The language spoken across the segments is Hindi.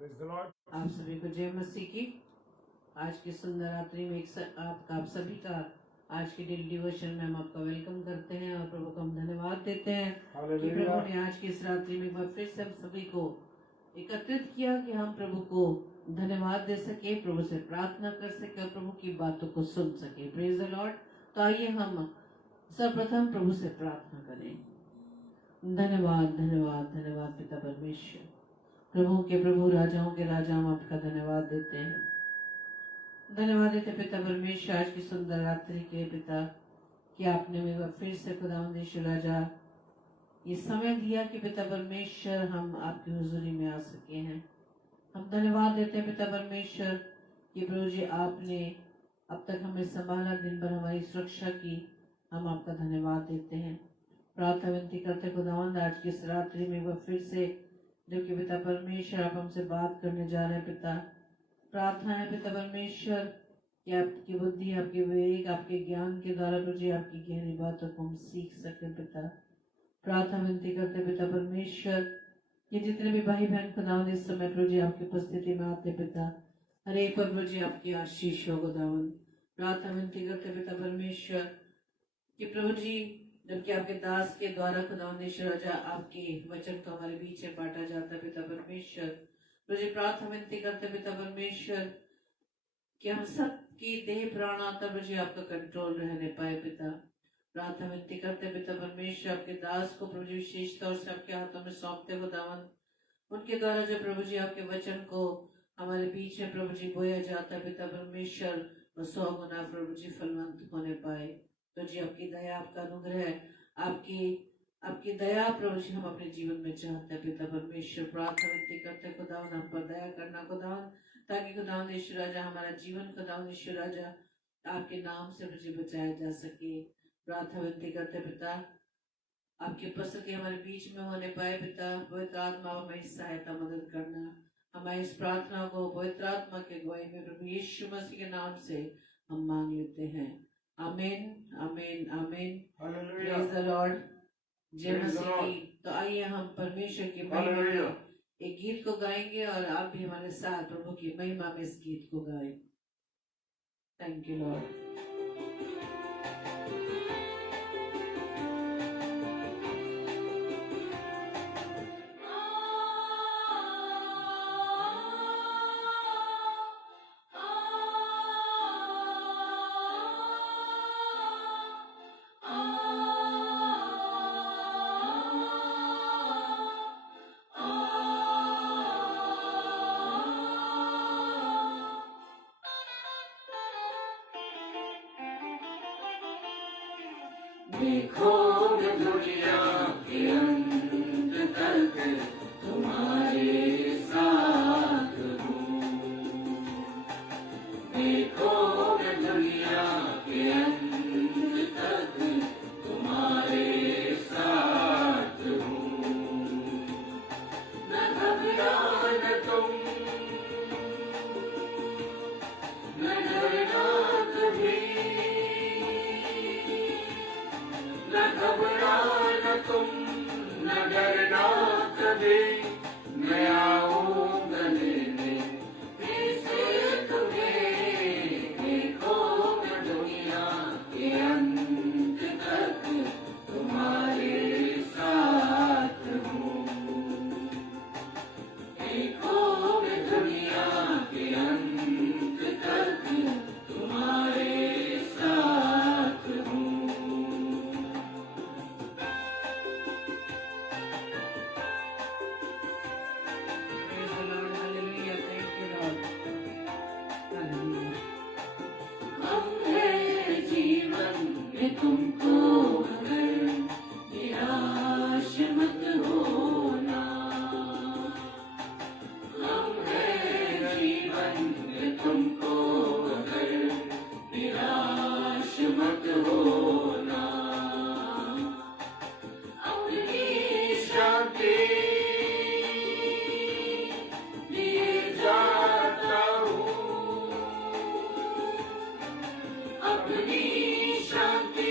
Praise the Lord. आप सभी को जय मसीह की। आज की सुंदर रात्रि में आप सभी का आज की डेली डिवोशन में हम आपका वेलकम करते हैं और प्रभु को हम धन्यवाद देते हैं कि प्रभु Hallelujah. ने आज की इस रात्रि में एक बार फिर से हम सभी को एकत्रित किया कि हम प्रभु को धन्यवाद दे सके, प्रभु से प्रार्थना कर सके और प्रभु की बातों को सुन सके। Praise the Lord. तो आइए हम सर्वप्रथम प्रभु से प्रार्थना करें। धन्यवाद धन्यवाद धन्यवाद पिता परमेश्वर, प्रभु के प्रभु, राजाओं के राजा, हम आपका धन्यवाद देते हैं। धन्यवाद देते पिता परमेश्वर आज की सुंदर रात्रि के पिता कि आपने मेरे फिर से खुदावंद राजा ये समय दिया कि पिता परमेश्वर हम आपकी हुजूरी में आ सके हैं। हम धन्यवाद देते हैं पिता परमेश्वर कि प्रभु जी आपने अब तक हमें संभाला, दिन भर हमारी सुरक्षा की। हम आपका धन्यवाद देते हैं। प्रार्थना विनती करते खुदावंद आज की इस रात्रि में वह फिर से जो कि पिता परमेश्वर आप हमसे बात करने जा रहे हैं पिता, प्रार्थना है पिता परमेश्वर कि आपकी बुद्धि, आपके विवेक, आपके ज्ञान के द्वारा प्रभु जी आपकी गहरी बातों को हम सीख सकें पिता। प्रार्थना विनती करते पिता परमेश्वर कि जितने भी भाई बहन खुदावंद इस समय प्रभु जी आपकी उपस्थिति में आते पिता, हर एक पर प्रभु जी आपकी आशीष हो खुदावंद। प्रार्थना विनती करते पिता परमेश्वर कि प्रभु जी जबकि आपके दास के द्वारा खुदावंद राजा आपके वचन को हमारे बीच में बांटा जाता है पिता परमेश्वर, प्रभु जी प्रार्थना विनती करते पिता परमेश्वर कि हम सबकी देह प्राण आत्मा प्रभु जी आपका कंट्रोल रहने पाए पिता। प्रार्थना विनती करते पिता परमेश्वर आपके दास को प्रभु जी विशेष तौर से आपके हाथों में सौंपते खुदावंद, उनके द्वारा जो प्रभु जी आपके वचन को हमारे बीच में प्रभु जी बोया जाता है पिता परमेश्वर, वो 100 गुना प्रभु जी फलवंत होने पाए। तो जी आपकी दया, आपका अनुग्रह, आपकी दया प्रभु जी हम अपने जीवन में चाहते हैं पिता परमेश्वर। प्रार्थना विनती करते खुदावंद हम पर दया करना खुदावंद, ताकि खुदावंद ईश्वर राजा हमारा जीवन खुदावंद ईश्वर राजा आपके नाम से मुझे बचाया जा सके। प्रार्थना विनती करते पिता आपकी उपस्थिति हमारे बीच में होने पाए पिता। पवित्र आत्मा हमें सहायता मदद करना। हमारी इस प्रार्थना को पवित्र आत्मा के अगुवाई में प्रभु यीशु मसीह के नाम से हम मांग लेते हैं। आमीन आमीन आमीन। Praise the Lord. जय मसीह की। तो आइए हम परमेश्वर की महिमा में एक गीत को गाएंगे और आप भी हमारे साथ प्रभु की महिमा में इस गीत को गाएं। Thank you Lord. देखो मैं दुनिया के अंत तक तुम्हारे साथ हूँ। देखो मैं दुनिया के अंत तक तुम्हारे साथ हूँ। न घबराना तुम, न डरना कभी, न घबराना तुम, न डरना कभी। मैं आऊंगा लेने फिर से तुम्हें। देखो मैं दुनिया के अंत तक तुम्हारे साथ हूँ। देखो मैं दुनिया के अंत तक तुम्हारे साथ हूँ। Praise the Lord. Hallelujah. Thank you Lord. Hallelujah. हम है जीवन में तुमको अगर निराश मत होना। हम है जीवन में तुमको अगर निराश मत होना। अपनी शांति लिए जाता हूँ। अपनी शांति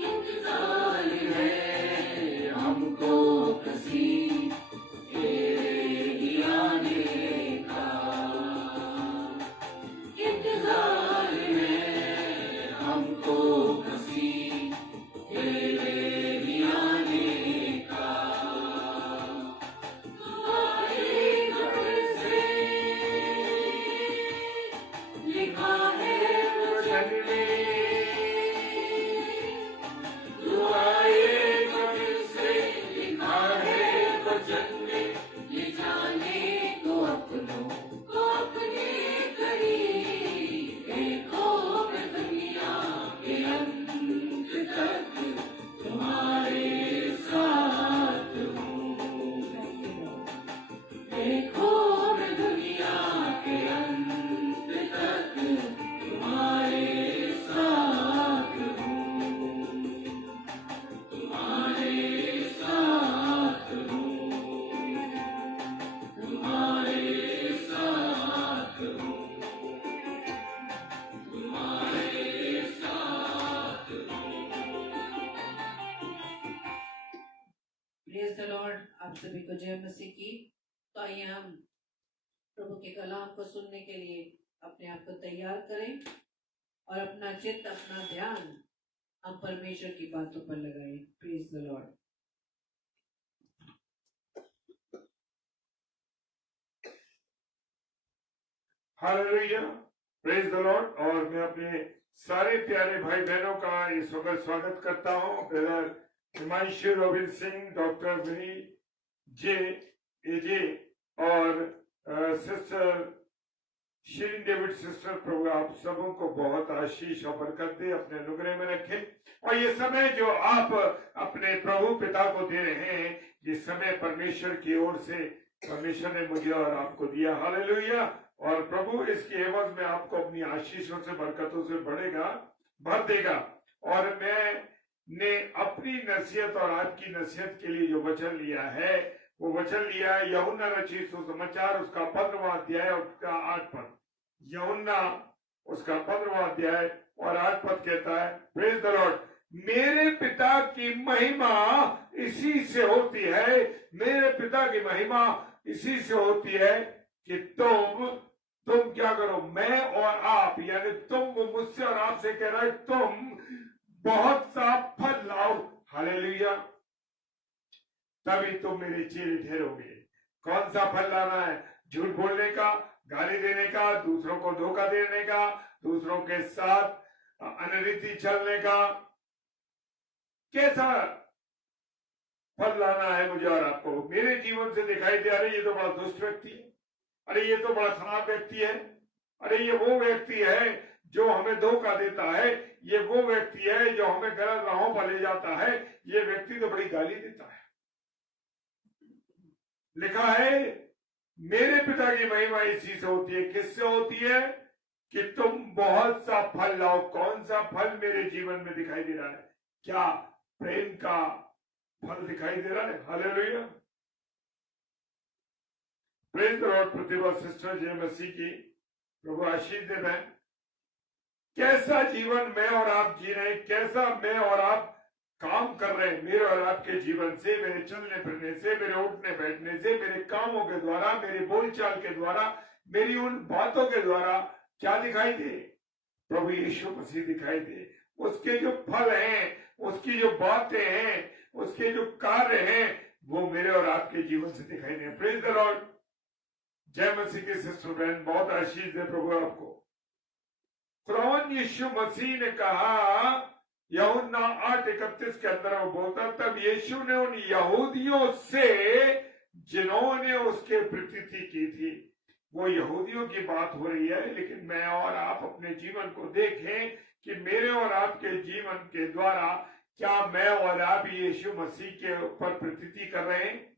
इंतजार है हमको किसी तेरे आने का, इंतजार है हमको किसी तेरे आने का। तू आएगा फिर से, लिखा है वचन में, तू आएगा फिर से, लिखा है वचन में, ले जाने को अपनों को अपने करीब, देखो मैं दुनिया के अंत तक तुम्हारे साथ हूँ, देखो मैं दुनिया के अंत तक तुम्हारे साथ हूँ, तुम्हारे साथ हूँ, तुम्हारे साथ हूँ, तुम्हारे साथ हूँ। Praise the Lord. आप सभी को जय मसीह की। तो आइए हम प्रभु के कलाम को सुनने के लिए अपने आप को तैयार करें और अपना चित्त, अपना ध्यान हम परमेश्वर की बातों पर लगाएं। Praise the Lord. Hallelujah, praise the Lord. और मैं अपने सारे प्यारे भाई बहनों का इस वक्त स्वागत करता हूं। Brother Himanshu Robin Singh, doctor Vini जे एजे और सिस्टर शीरिन डेविड सिस्टर, प्रभु आप सबों को बहुत आशीष और बरकत दे, अपने अनुग्रह में रखे। और ये समय जो आप अपने प्रभु पिता को दे रहे हैं, ये समय परमेश्वर की ओर से परमेश्वर ने मुझे और आपको दिया। हालेलुया। और प्रभु इसके एवज में आपको अपनी आशीषों से, बरकतों से भर देगा। और मैंने अपनी नसीहत और आपकी नसीहत के लिए जो वचन लिया है, वो वचन लिया है यूहन्ना रचित सुसमाचार, उसका 15वां अध्याय और उसका 8 पद। यूहन्ना उसका 15वां अध्याय और 8 पद कहता है, प्रेज द लॉर्ड, मेरे पिता की महिमा इसी से होती है, मेरे पिता की महिमा इसी से होती है कि तुम क्या करो, मैं और आप, यानी तुम, वो मुझसे और आपसे कह रहा है, तुम बहुत सा फल लाओ। हालेलुया। तभी तुम मेरे चेले ठहरोगे। कौन सा फल लाना है? झूठ बोलने का, गाली देने का, दूसरों को धोखा देने का, दूसरों के साथ अनरीति चलने का, कैसा फल लाना है मुझे और आपको? मेरे जीवन से दिखाई दे रहा है ये तो बड़ा दुष्ट व्यक्ति है, अरे ये तो बड़ा खराब व्यक्ति है, अरे ये वो व्यक्ति है जो हमें धोखा देता है, ये वो व्यक्ति है जो हमें गलत राहों पर ले जाता है, ये व्यक्ति तो बड़ी गाली देता है। लिखा है मेरे पिता की महिमा इसी से होती है। किससे होती है? कि तुम बहुत सा फल लाओ। कौन सा फल मेरे जीवन में दिखाई दे रहा है? क्या प्रेम का फल दिखाई दे रहा है? Hallelujah, praise the Lord. Pratibha sister जय मसीह की, प्रभु आशीष दे। बहन, कैसा जीवन मैं और आप जी रहे हैं, कैसा मैं और आप काम कर रहे हैं मेरे और आपके जीवन से, मेरे चलने फिरने से, मेरे उठने बैठने से, मेरे कामों के द्वारा, मेरे बोलचाल के द्वारा, मेरी उन बातों के द्वारा क्या दिखाई दे? प्रभु यीशु मसीह दिखाई दे। उसके जो फल हैं, उसकी जो बातें हैं, उसके जो कार्य हैं, वो मेरे और आपके जीवन से दिखाई दे। Praise the Lord. जय मसीह की सिस्टर बहन, बहुत आशीष दे प्रभु आपको। खुदावंद यीशु मसीह ने कहा, यूहन्ना 8:31 के अंदर वो बोलता, तब यीशु ने उन यहूदियों से जिन्होंने उसके प्रतीति की थी, वो यहूदियों की बात हो रही है, लेकिन मैं और आप अपने जीवन को देखें कि मेरे और आपके जीवन के द्वारा क्या मैं और आप यीशु मसीह के ऊपर प्रतीति कर रहे हैं?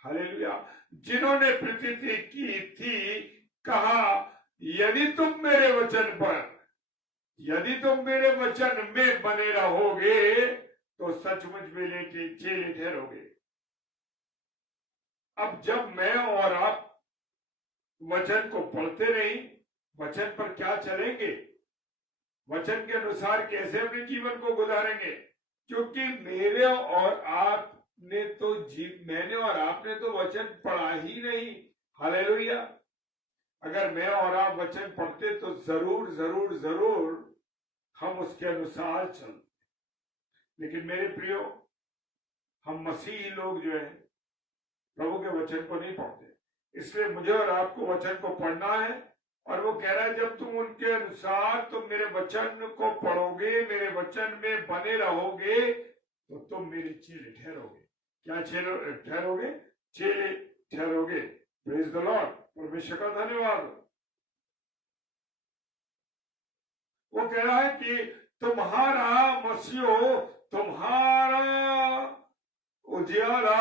हालेलुया। जिन्होंने प्रतीति की थी, कहा यदि तुम मेरे वचन में बने रहोगे तो सचमुच मेरे चेले ठहरोगे। अब जब मैं और आप वचन को पढ़ते नहीं, वचन पर क्या चलेंगे? वचन के अनुसार कैसे अपने जीवन को गुजारेंगे, क्योंकि मेरे और आपने तो मैंने और आपने तो वचन पढ़ा ही नहीं। हालेलुया। अगर मैं और आप वचन पढ़ते तो जरूर जरूर जरूर हम उसके अनुसार चलते। लेकिन मेरे प्रियो, हम मसीही लोग जो है प्रभु के वचन को नहीं पढ़ते। इसलिए मुझे और आपको वचन को पढ़ना है। और वो कह रहा है जब तुम उनके अनुसार तुम मेरे वचन को पढ़ोगे, मेरे वचन में बने रहोगे, तो तुम मेरे चेले ठहरोगे। क्या चेले ठहरोगे? चेले ठहरोगे। Praise the Lord. परमेश्वर का धन्यवाद। वो कह रहा है कि तुम्हारा मसीहो, तुम्हारा उजियारा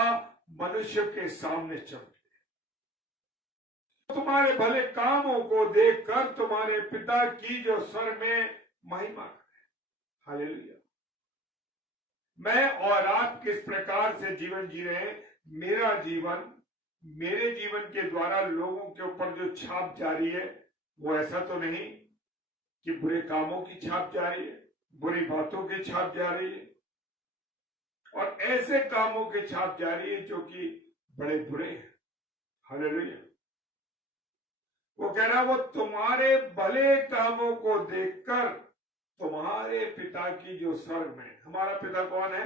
मनुष्य के सामने चमके, तुम्हारे भले कामों को देखकर तुम्हारे पिता की जो स्वर में महिमा करे। हालेलुया। मैं और आप किस प्रकार से जीवन जी रहे हैं, मेरा जीवन, मेरे जीवन के द्वारा लोगों के ऊपर जो छाप जारी है, वो ऐसा तो नहीं कि बुरे कामों की छाप जारी है, बुरी बातों की छाप जारी है, और ऐसे कामों की छाप जारी है जो कि बड़े बुरे हैं। हालेलुया। वो कह रहा, वो तुम्हारे भले कामों को देखकर तुम्हारे पिता की जो स्वर्ग में, हमारा पिता कौन है?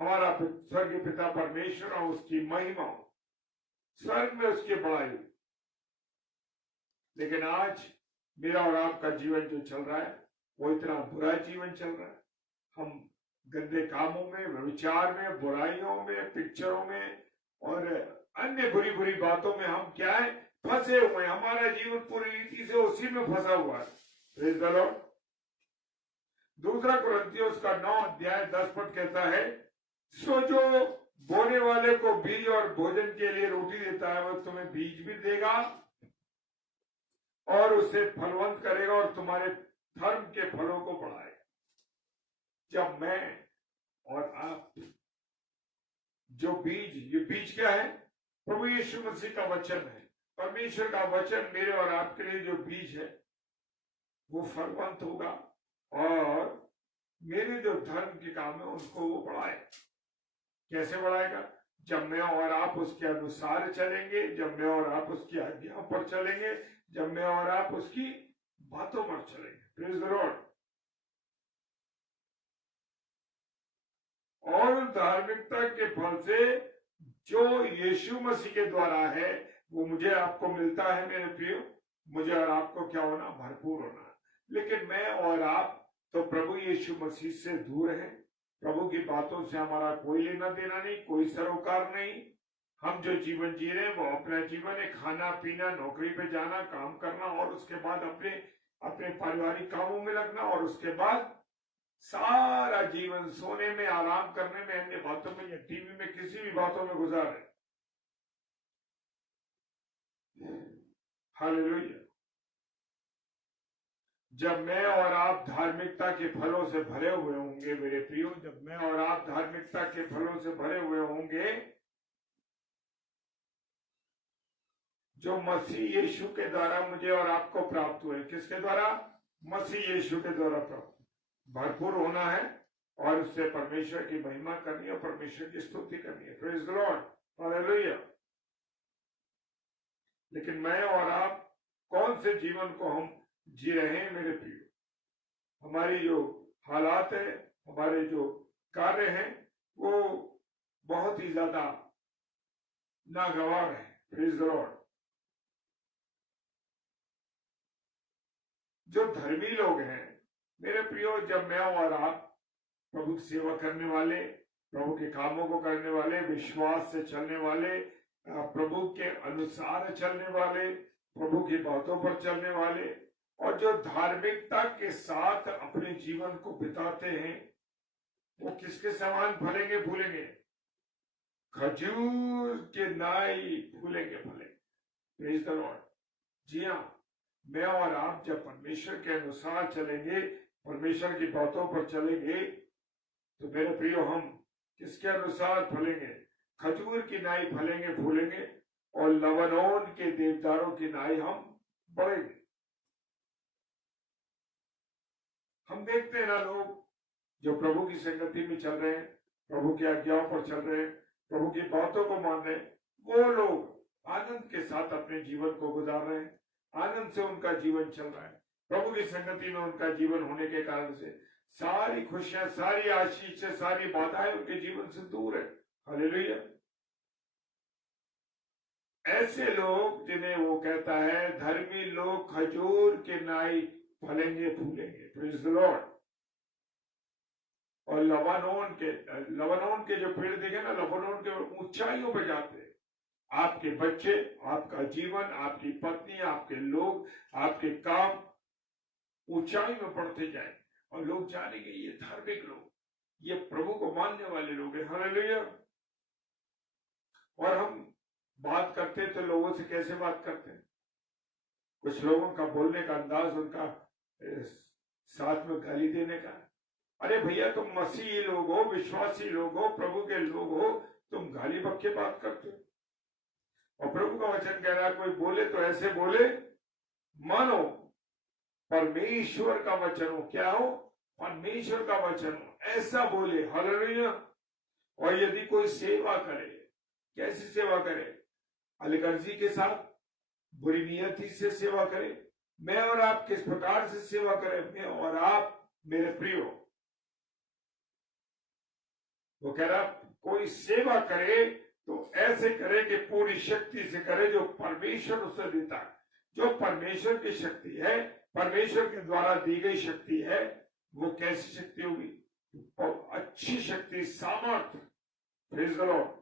हमारा स्वर्गीय पिता परमेश्वर, और उसकी महिमा, स्वर्ग में उसकी बड़ाई। लेकिन आज मेरा और आपका जीवन जो चल रहा है वो इतना बुरा जीवन चल रहा है। हम गंदे कामों में, विचार में, बुराइयों में, पिक्चरों में और अन्य बुरी बुरी बातों में हम क्या है? फंसे हुए। हमारा जीवन पूरी रीति से उसी में फंसा हुआ है। Praise the Lord. दूसरा कुरिन्थियों का 9 अध्याय 10 पद कहता है, सो जो बोने वाले को बीज और भोजन के लिए रोटी देता है, वो तुम्हें बीज भी देगा और उसे फलवंत करेगा और तुम्हारे धर्म के फलों को बढ़ाएगा। जब मैं और आप जो बीज, ये बीज क्या है? प्रभु यीशु मसीह का वचन है। परमेश्वर का वचन मेरे और आपके लिए जो बीज है वो फलवंत होगा और मेरे जो धर्म के काम है उनको वो बढ़ाएगा। कैसे बढ़ाएगा? जब मैं और आप उसके अनुसार चलेंगे, जब मैं और आप उसकी आज्ञा पर चलेंगे, जब मैं और आप उसकी बातों पर चलेंगे। Praise the Lord. और धार्मिकता के फल से जो यीशु मसीह के द्वारा है वो मुझे आपको मिलता है। मेरे प्रियो, मुझे और आपको क्या होना? भरपूर होना। लेकिन मैं और आप तो प्रभु यीशु मसीह से दूर हैं। प्रभु की बातों से हमारा कोई लेना देना नहीं, कोई सरोकार नहीं। हम जो जीवन जी रहे हैं वो अपना जीवन है, खाना पीना, नौकरी पे जाना, काम करना और उसके बाद अपने अपने पारिवारिक कामों में लगना और उसके बाद सारा जीवन सोने में, आराम करने में, अन्य बातों में या टीवी में, किसी भी बातों में गुजारे। हालेलुया। जब मैं और आप धार्मिकता के फलों से भरे हुए होंगे मेरे प्रियो, जब मैं और आप धार्मिकता के फलों से भरे हुए होंगे जो मसीह यीशु के द्वारा मुझे और आपको प्राप्त हुए। किसके द्वारा? मसीह यीशु के द्वारा प्राप्त। भरपूर होना है और उससे परमेश्वर की महिमा करनी है, परमेश्वर की स्तुति करनी है। Praise the Lord. हालेलुया। लेकिन मैं और आप कौन से जीवन को हम जी रहे हैं मेरे प्रियो? हमारी जो हालात है, हमारे जो कार्य हैं वो बहुत ही ज्यादा नागवार है। Praise the Lord. जो धर्मी लोग हैं मेरे प्रियो, जब मैं और आप प्रभु की सेवा करने वाले, प्रभु के कामों को करने वाले, विश्वास से चलने वाले, प्रभु के अनुसार चलने वाले, प्रभु की बातों पर चलने वाले और जो धार्मिकता के साथ अपने जीवन को बिताते हैं, वो किसके समान फलेंगे फूलेंगे? खजूर के नाई फूलेंगे फलेंगे। Praise the Lord. जी हाँ, मैं और आप जब परमेश्वर के अनुसार चलेंगे, परमेश्वर की बातों पर चलेंगे, तो मेरे प्रियो हम किसके अनुसार फलेंगे? खजूर की नाई फलेंगे फूलेंगे और लबनोन के देवदारों की नाई हम बढ़ेंगे। हम हम देखते हैं ना, लोग जो प्रभु की संगति में चल रहे हैं, प्रभु की आज्ञाओं पर चल रहे हैं, प्रभु की बातों को मान रहे हैं, वो लोग आनंद के साथ अपने जीवन को गुजार रहे हैं, आनंद से उनका जीवन चल रहा है। प्रभु की संगति में उनका जीवन होने के कारण से सारी खुशियां, सारी आशीष, सारी बाधाएं उनके जीवन से दूर है। हालेलुया। ऐसे लोग जिन्हें वो कहता है धर्मी लोग खजूर के नाई फलेंगे फूलेंगे। Praise the Lord. और लबानोन के जो पेड़ देखे ना, लबानोन के ऊंचाइयों पे जाते हैं। आपके बच्चे, आपका जीवन, आपकी पत्नी, आपके लोग, आपके काम ऊंचाई में बढ़ते जाए और लोग जानेंगे ये धार्मिक लोग, ये प्रभु को मानने वाले लोग हैं। हालेलुया। और हम बात करते तो लोगों से कैसे बात करते हैं? कुछ लोगों का बोलने का अंदाज, उनका साथ में गाली देने का। अरे भैया, तुम मसीही लोग हो, विश्वासी लोग हो, प्रभु के लोग हो, तुम गाली बक के बात करते हो। और प्रभु का वचन कह रहा है कोई बोले तो ऐसे बोले मानो परमेश्वर का वचन हो। क्या हो? परमेश्वर का वचन हो, ऐसा बोले। हालेलुया। और यदि कोई सेवा करे, कैसी सेवा करे? अलगर्जी के साथ, बुरी नियति से सेवा करे। मैं और आप किस प्रकार से सेवा करें? मैं और आप मेरे प्रियो, वो कह रहा कोई सेवा करे तो ऐसे करे कि पूरी शक्ति से करे जो परमेश्वर उसे देता है। जो परमेश्वर की शक्ति है, परमेश्वर के द्वारा दी गई शक्ति है, वो कैसी शक्ति होगी? और अच्छी शक्ति, सामर्थ। Praise the Lord.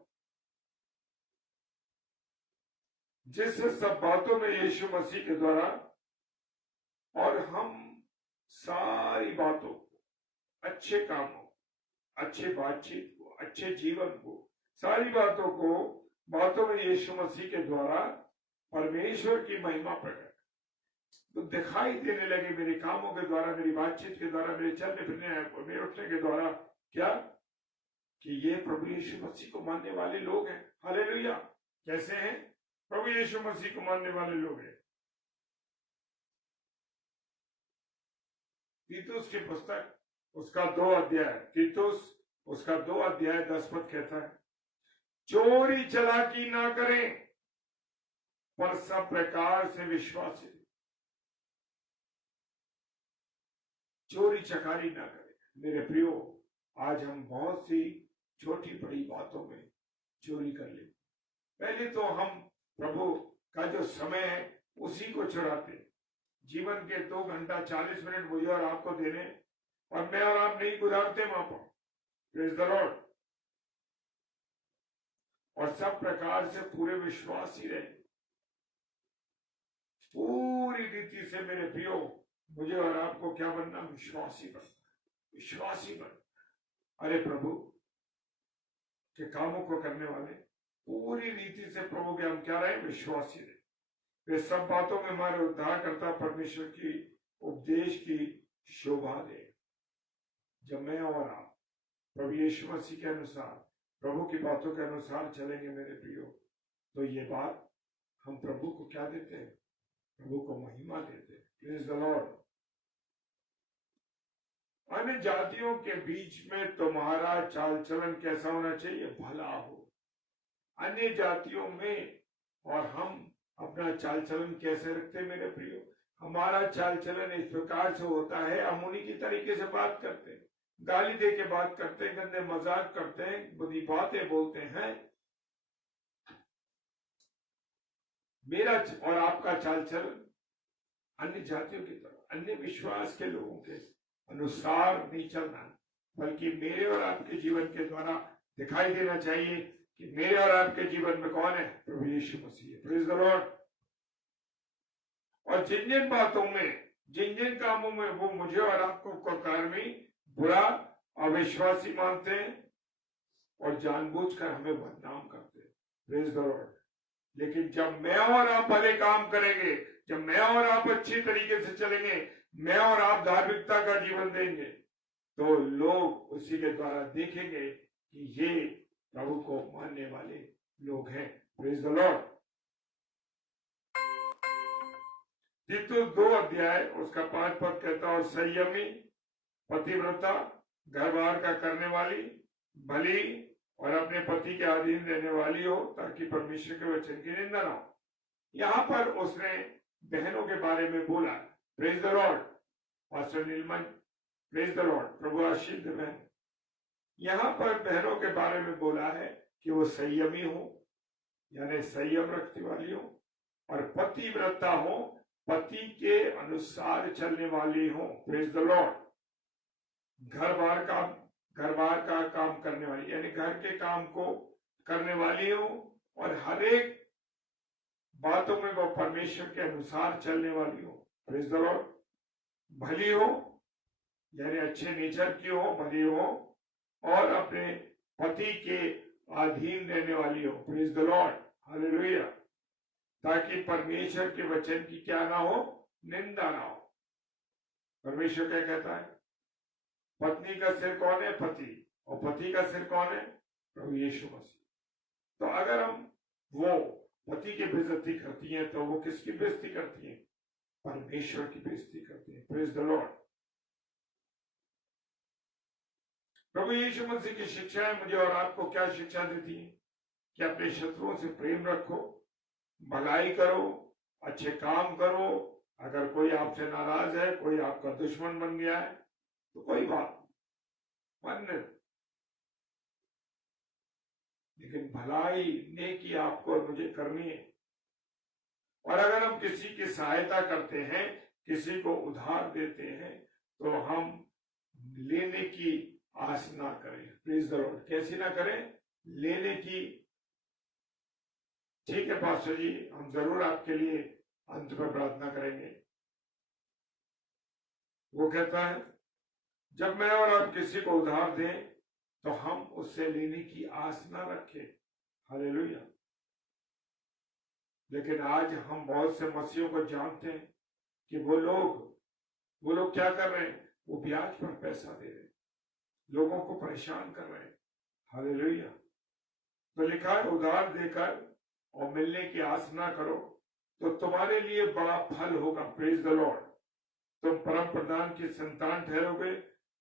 जिससे सब बातों में यीशु मसीह के द्वारा और हम सारी बातों को, अच्छे कामों, अच्छे बातचीत को, अच्छे जीवन को, सारी बातों में यीशु मसीह के द्वारा परमेश्वर की महिमा प्रकट तो दिखाई देने लगे। मेरे कामों के द्वारा, मेरी बातचीत के द्वारा, मेरे चलने फिरने, मेरे उठने के द्वारा। क्या? कि ये प्रभु यीशु मसीह को मानने वाले लोग हैं। हालेलुया। कैसे हैं? प्रभु यीशु मसीह को मानने वाले लोग हैं। तीतुस की पुस्तक, उसका 2 अध्याय, तीतुस उसका 2 अध्याय 10 पद कहता है, चोरी चलाकी ना करें, पर सब प्रकार से विश्वासी। चोरी चकारी ना करें। मेरे प्रियो, आज हम बहुत सी छोटी बड़ी बातों में चोरी कर लेते। पहले तो हम प्रभु का जो समय है उसी को चुराते। जीवन के 2 घंटा 40 मिनट मुझे और आपको देने, और मैं और आप नहीं गुजारते वहां पर। Praise the Lord. और सब प्रकार से पूरे विश्वासी रहे, पूरी रीति से। मेरे प्रियो, मुझे और आपको क्या बनना? विश्वासी बनना, विश्वासी बनना। अरे प्रभु के कामों को करने वाले, पूरी रीति से प्रभु के हम क्या रहे? विश्वासी रहे। वे सब बातों में हमारे उद्धार करता परमेश्वर की उपदेश की शोभा दे। जब मैं और आप प्रभु यीशु मसीह के अनुसार, प्रभु की बातों के अनुसार चलेंगे मेरे प्रियो, तो ये बात हम प्रभु को क्या देते हैं? प्रभु को महिमा देते हैं। Praise the Lord. अन्य जातियों के बीच में तुम्हारा चाल चलन कैसा होना चाहिए? भला हो। अन्य जातियों में और हम अपना चाल चलन कैसे रखते हैं मेरे प्रियो? हमारा चाल चलन इस प्रकार से होता है, हम उन्हीं की तरीके से बात करते हैं, गाली दे के बात करते हैं, गंदे मजाक करते हैं, बुरी बातें बोलते हैं। मेरा और आपका चाल चलन अन्य जातियों की तरह, अन्य विश्वास के लोगों के अनुसार नहीं चलना, बल्कि मेरे और आपके जीवन के द्वारा दिखाई देना चाहिए कि मेरे और आपके जीवन में कौन है? प्रभु यीशु मसीह है। Praise the Lord. और जिन जिन बातों में, जिन जिन कामों में वो मुझे और आपको कुकर्मी, बुरा, अविश्वासी मानते हैं और जानबूझकर हमें बदनाम करते हैं। Praise the Lord. लेकिन जब मैं और आप भले काम करेंगे, जब मैं और आप अच्छी तरीके से चलेंगे, मैं और आप धार्मिकता का जीवन देंगे, तो लोग उसी के द्वारा देखेंगे कि ये प्रभु को मानने वाले लोग हैं। Praise the Lord. तीतुस 2 अध्याय उसका 5 पद कहता है, और संयमी पतिव्रता, घर बार का करने वाली, भली और अपने पति के अधीन रहने वाली हो, ताकि परमेश्वर के वचन की निंदा ना हो। यहाँ पर उसने बहनों के बारे में बोला। Praise the Lord pastor Neelman, praise the Lord, प्रभु आशीष दे बहन। यहाँ पर बहनों के बारे में बोला है कि वो संयमी हो, यानी संयम रखने वाली हो, और पतिव्रता हो, पति के अनुसार चलने वाली हो। Praise the Lord. घर बार का काम करने वाली, यानी घर के काम को करने वाली हो, और हर एक बातों में वो परमेश्वर के अनुसार चलने वाली हो। Praise the Lord. भली हो, यानी अच्छे नेचर की हो, भली हो, और अपने पति के अधीन रहने वाली हो। Praise the Lord, hallelujah. ताकि परमेश्वर के वचन की क्या ना हो, निंदा ना हो। परमेश्वर क्या कहता है? पत्नी का सिर कौन है? पति। और पति का सिर कौन है? प्रभु यीशु मसीह। तो अगर हम वो पति की बेइज्जती करती हैं, तो वो किसकी बेइज्जती करती हैं? परमेश्वर की बेइज्जती करती हैं। Praise the Lord. प्रभु यीशु मसीह की शिक्षाएं मुझे और आपको क्या शिक्षा देती हैं? कि अपने शत्रुओं से प्रेम रखो, भलाई करो, अच्छे काम करो। अगर कोई आपसे नाराज है, कोई आपका दुश्मन बन गया है, तो कोई बात मान्य, लेकिन भलाई नेकी आपको और मुझे करनी है। और अगर हम किसी की सहायता करते हैं, किसी को उधार देते हैं, तो हम लेने की आस ना करें। Please the Lord. कैसी ना करें? लेने की। ठीक है पास्टर जी, हम जरूर आपके लिए अंत में प्रार्थना करेंगे। वो कहता है, जब मैं और आप किसी को उधार दें, तो हम उससे लेने की आस ना रखें। हालेलुया। लेकिन आज हम बहुत से मसीहों को जानते हैं कि वो लोग क्या कर रहे हैं? वो ब्याज पर पैसा दे रहे हैं, लोगों को परेशान कर रहे हैं। हालेलुया। तो लिखा है, उधार देकर और मिलने की आस ना करो, तो तुम्हारे लिए बड़ा फल होगा। Praise the Lord. तुम परम प्रधान की संतान ठहरोगे,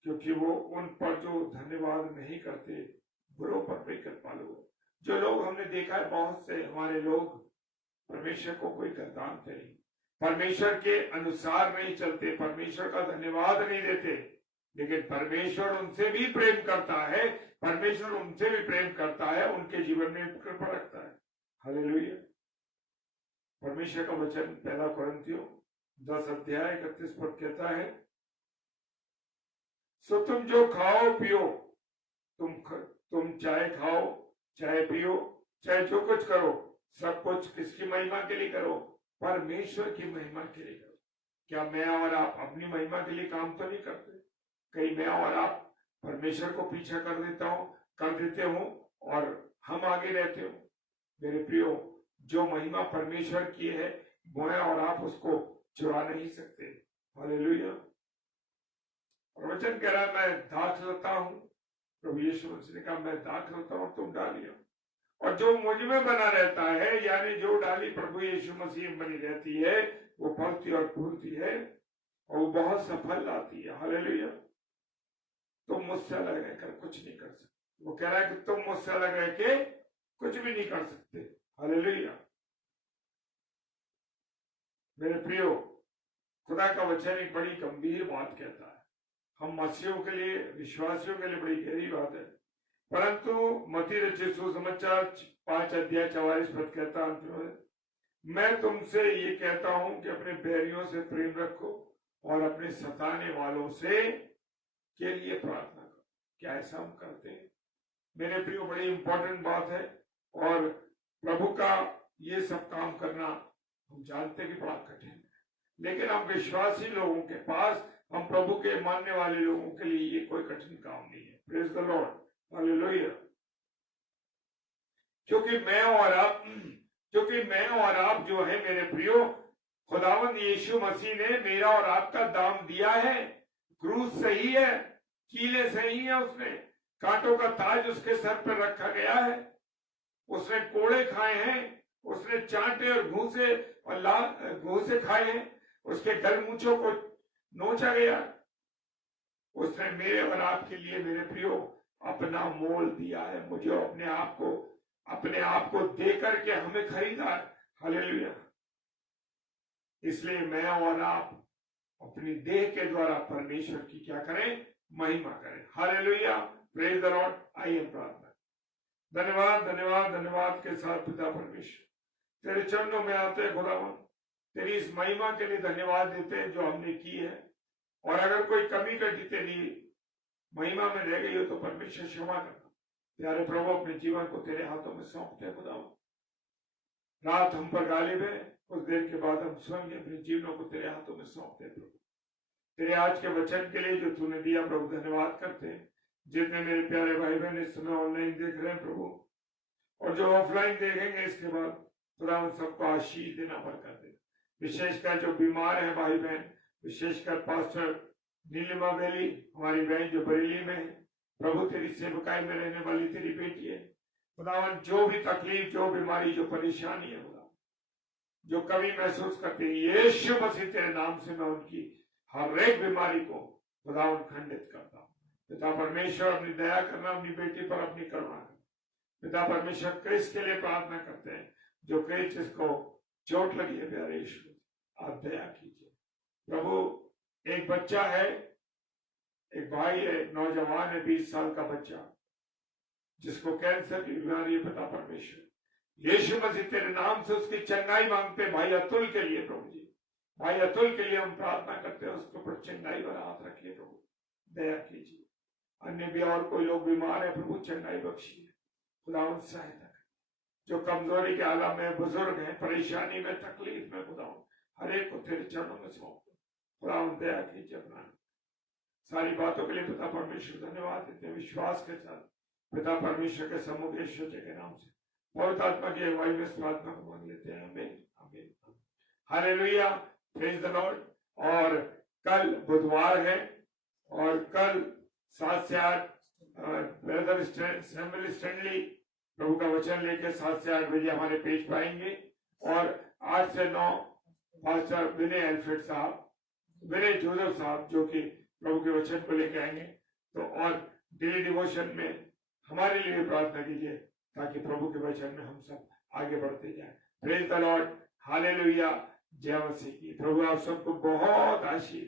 क्योंकि वो उन पर जो धन्यवाद नहीं करते, बुरों पर भी कृपालु है। जो लोग हमने देखा है, बहुत से हमारे लोग परमेश्वर को कोई गर्दानते नहीं, परमेश्वर के अनुसार नहीं चलते, परमेश्वर का धन्यवाद नहीं देते, लेकिन परमेश्वर उनसे भी प्रेम करता है, परमेश्वर उनसे भी प्रेम करता है, उनके जीवन में कृपा रखता है। हालेलुया। परमेश्वर का वचन पहला कोरिन्थियों 10 अध्याय 31 पद कहता है, सो तुम जो खाओ पियो, तुम चाहे खाओ चाहे पियो, चाहे जो कुछ करो, सब कुछ किसकी महिमा के लिए करो? परमेश्वर की महिमा के लिए करो। क्या मैं और आप अपनी महिमा के लिए काम तो नहीं करते? कहीं मैं और आप परमेश्वर को पीछा कर देते हो और हम आगे रहते हो? मेरे प्रियो, जो महिमा परमेश्वर की है, मैं और आप उसको चुरा नहीं सकते। हालेलुया। और वचन कह रहा है, मैं दाख लेता हूं। प्रभु यीशु मसीह ने कहा, मैं दाख लेता हूं, तुम डालियो। और जो मुझ में बना रहता है, यानी जो डाली प्रभु यीशु मसीह में बनी रहती है, वो फलती और फूलती है, और वो बहुत सफल लाती है। हालेलुया। तुम मुझसे अलग रहकर कुछ नहीं कर सकते। वो कह रहा है कि तुम मुझसे अलग रह के कुछ भी नहीं कर सकते। हालेलुया। मेरे प्रियो, खुदा का वचन एक बड़ी गंभीर बात कहता है। हम मसीहों के लिए, विश्वासियों के लिए बड़ी गहरी बात है। परंतु मत्ती रचित सुसमाचार 5 अध्याय 44 पद कहता है, मैं तुमसे ये कहता हूं कि अपने बैरियों से प्रेम रखो और अपने सताने वालों से के लिए प्रार्थना करो। क्या ऐसा हम करते हैं? मेरे प्रियो, बड़ी इंपॉर्टेंट बात है, और प्रभु का ये सब काम करना हम जानते कि बड़ा कठिन है, लेकिन हम विश्वासी लोगों के पास, हम प्रभु के मानने वाले लोगों के लिए ये कोई कठिन काम नहीं है। Praise the Lord. हालेलुया। क्योंकि मैं और आप जो है मेरे प्रियो, खुदावंद यीशु मसीह ने मेरा और आपका दाम दिया है। क्रूस सही है, कीले सही है, उसने कांटों का ताज उसके सर पर रखा गया है, उसने कोड़े खाए हैं, उसने चांटे और घूसे खाए हैं, उसके गलमूछों को नोचा गया, उसने मेरे और आपके लिए मेरे प्रियो अपना मोल दिया है। मुझे अपने आप को दे करके हमें खरीदा है। हालेलुया। इसलिए मैं और आप अपनी देह के द्वारा परमेश्वर की क्या करें? महिमा करें। हालेलुया। Praise the Lord. आइए प्रार्थना। धन्यवाद धन्यवाद धन्यवाद के साथ पिता परमेश्वर तेरे चरणों में आते हैं खुदावन, तेरी इस महिमा के लिए धन्यवाद देते हैं जो हमने की है। और अगर कोई कमी कटी तेरी महिमा में रह गई हो तो परमेश्वर क्षमा करना। प्यारे प्रभु अपने जीवन को तेरे हाथों में सौंपते हैं खुदावन। रात हम पर गालिब है, कुछ देर के बाद हम स्वयं अपने जीवनों को तेरे हाथों में सौंपते हैं प्रभु। तेरे आज के वचन के लिए जो तूने दिया प्रभु धन्यवाद करते हैं। जितने मेरे प्यारे भाई बहन इस समय ऑनलाइन देख रहे हैं प्रभु और जो ऑफलाइन देखेंगे इसके बाद खुदा उन सबको आशीष देना बरकत दे। विशेषकर जो बीमार है भाई बहन, विशेषकर पास्टर नीलिमा बेली हमारी बहन जो बरेली में है प्रभु, तेरी सेवकाई में रहने वाली तेरी बेटी है खुदावन। जो भी तकलीफ, जो बीमारी, जो परेशानी है खुदा, जो कमी महसूस करते हैं, यीशु मसीह तेरे नाम से मैं उनकी हर एक बीमारी को खुदावन खंडित करता हूँ। पिता परमेश्वर अपनी दया करना, अपनी बेटी पर अपनी करुणा करना। पिता परमेश्वर क्रिस के लिए प्रार्थना करते हैं जो क्रिस जिसको चोट लगी है, प्यारे यीशु आप दया कीजिए प्रभु। एक बच्चा है, एक भाई है, नौजवान है, 20 साल का बच्चा जिसको कैंसर की बीमारी है। पिता परमेश्वर यीशु मसीह तेरे नाम से उसकी चंगाई मांगते हैं। भाई अतुल के लिए प्रभु जी, भाई अतुल के लिए हम प्रार्थना करते हैं, उसके ऊपर चंगाई वाला हाथ रखिए प्रभु, दया कीजिए। अन्य भी और कोई लोग बीमार है प्रभु, चंगाई बख्शिए खुदावन, सहायता करें। जो कमजोरी के आलम में, बुजुर्ग है, परेशानी में, तकलीफ में खुदावन, हर एक को तेरे चरणों में सौंप दो खुदावन, दया कीजिए। अपना सारी बातों के लिए पिता परमेश्वर धन्यवाद देते हैं विश्वास के साथ पिता परमेश्वर के सम्मुख यीशु के नाम से पवित्र आत्मा की अगुवाई में इस प्रार्थना को मांग लेते हैं। आमीन आमीन। हालेलुया। Praise the Lord. और कल बुधवार है और कल 7 से 8 ब्रदर सैमुअल स्टैनली प्रभु का वचन लेकर 7 से 8 बजे हमारे पेज पाएंगे। और 8 से 9 पास्टर विनय एल्फ्रेड साहब, विनय जोसेफ साहब जो कि प्रभु के वचन को लेकर आएंगे। तो और डेली डिवोशन में हमारे लिए प्रार्थना कीजिए ताकि प्रभु के वचन में हम सब आगे बढ़ते जाएं। Praise the Lord. हालेलुया। जय मसीह की। प्रभु आप सबको बहुत आशीष